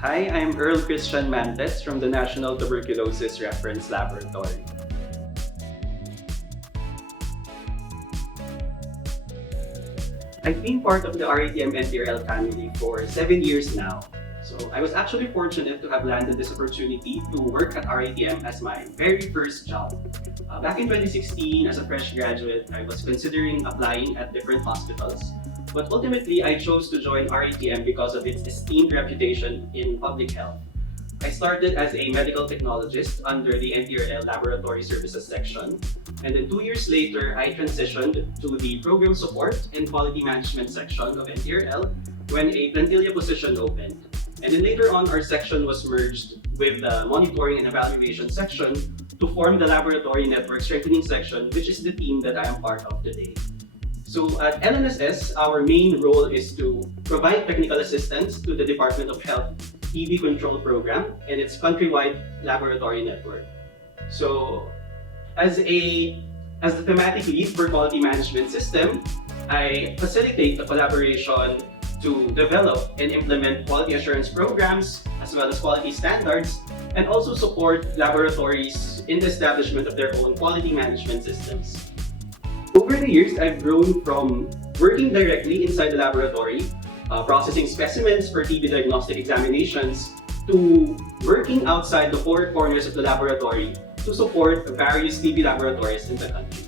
Hi, I'm Earl Mantes from the National Tuberculosis Reference Laboratory. I've been part of the RITM NTRL family for 7 years now. So I was actually fortunate to have landed this opportunity to work at RITM as my very first job. Back in 2016, as a fresh graduate, I was considering applying at different hospitals. But ultimately, I chose to join RITM because of its esteemed reputation in public health. I started as a medical technologist under the NTRL Laboratory Services section, and then 2 years later, I transitioned to the Program Support and Quality Management section of NTRL when a plantilla position opened. And then later on, our section was merged with the Monitoring and Evaluation section to form the Laboratory Network Strengthening section, which is the team that I am part of today. So at LNSS, our main role is to provide technical assistance to the Department of Health TB Control Program and its countrywide laboratory network. So as the thematic lead for quality management system, I facilitate the collaboration to develop and implement quality assurance programs as well as quality standards, and also support laboratories in the establishment of their own quality management systems. Over the years, I've grown from working directly inside the laboratory, processing specimens for TB diagnostic examinations, to working outside the four corners of the laboratory to support various TB laboratories in the country.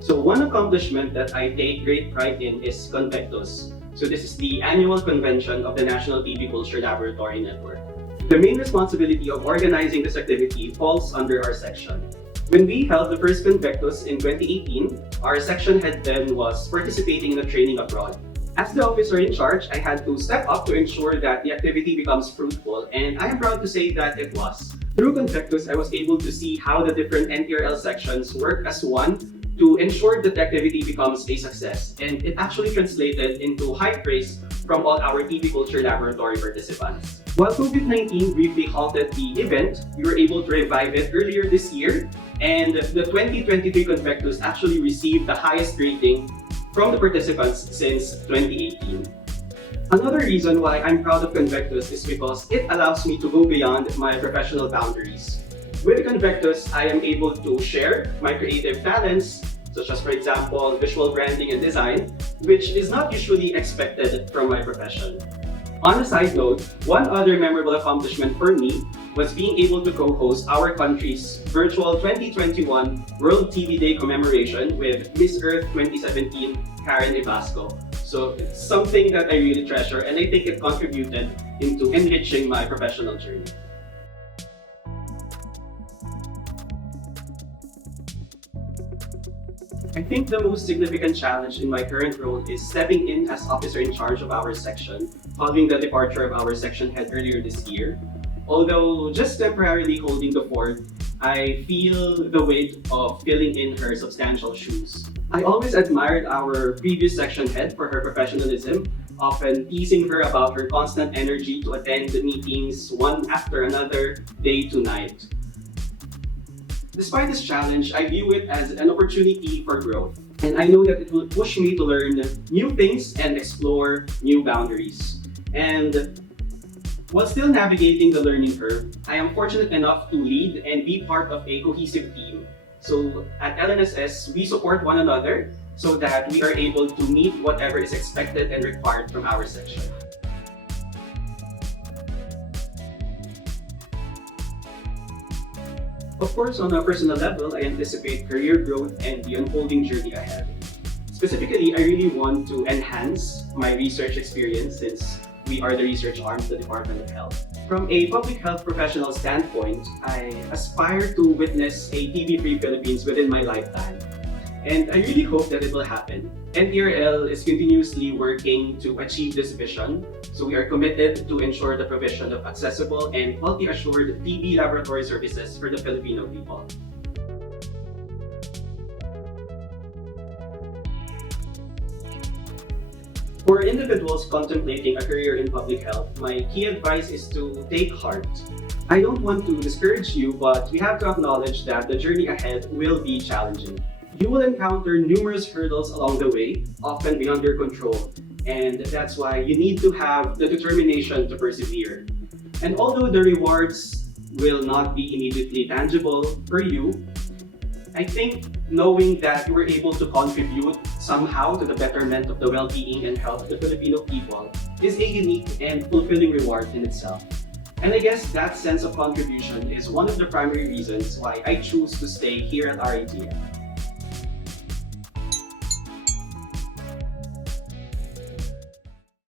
So one accomplishment that I take great pride in is Convectus. So this is the annual convention of the National TB Culture Laboratory Network. The main responsibility of organizing this activity falls under our section. When we held the first Convectus in 2018, our section head then was participating in a training abroad. As the officer in charge, I had to step up to ensure that the activity becomes fruitful, and I am proud to say that it was. Through Convectus, I was able to see how the different NTRL sections work as one to ensure that the activity becomes a success, and it actually translated into high praise from all our TB Culture Laboratory participants. While COVID-19 briefly halted the event, we were able to revive it earlier this year, and the 2023 Convectus actually received the highest rating from the participants since 2018. Another reason why I'm proud of Convectus is because it allows me to go beyond my professional boundaries. With Convectus, I am able to share my creative talents, such as, for example, visual branding and design, which is not usually expected from my profession. On a side note, one other memorable accomplishment for me was being able to co-host our country's virtual 2021 World TB Day commemoration with Miss Earth 2017, Karen Ibasco. So it's something that I really treasure, and I think it contributed into enriching my professional journey. I think the most significant challenge in my current role is stepping in as officer in charge of our section, following the departure of our section head earlier this year. Although just temporarily holding the fort, I feel the weight of filling in her substantial shoes. I always admired our previous section head for her professionalism, often teasing her about her constant energy to attend the meetings one after another, day to night. Despite this challenge, I view it as an opportunity for growth, and I know that it will push me to learn new things and explore new boundaries. And while still navigating the learning curve, I am fortunate enough to lead and be part of a cohesive team. So at LNSS, we support one another so that we are able to meet whatever is expected and required from our section. Of course, on a personal level, I anticipate career growth and the unfolding journey ahead. Specifically, I really want to enhance my research experience since we are the research arm of the Department of Health. From a public health professional standpoint, I aspire to witness a TB-free Philippines within my lifetime. And I really hope that it will happen. NTRL is continuously working to achieve this vision, so we are committed to ensure the provision of accessible and quality-assured TB laboratory services for the Filipino people. For individuals contemplating a career in public health, my key advice is to take heart. I don't want to discourage you, but we have to acknowledge that the journey ahead will be challenging. You will encounter numerous hurdles along the way, often beyond your control, and that's why you need to have the determination to persevere. And although the rewards will not be immediately tangible for you, I think knowing that you were able to contribute somehow to the betterment of the well-being and health of the Filipino people is a unique and fulfilling reward in itself. And I guess that sense of contribution is one of the primary reasons why I choose to stay here at RITM.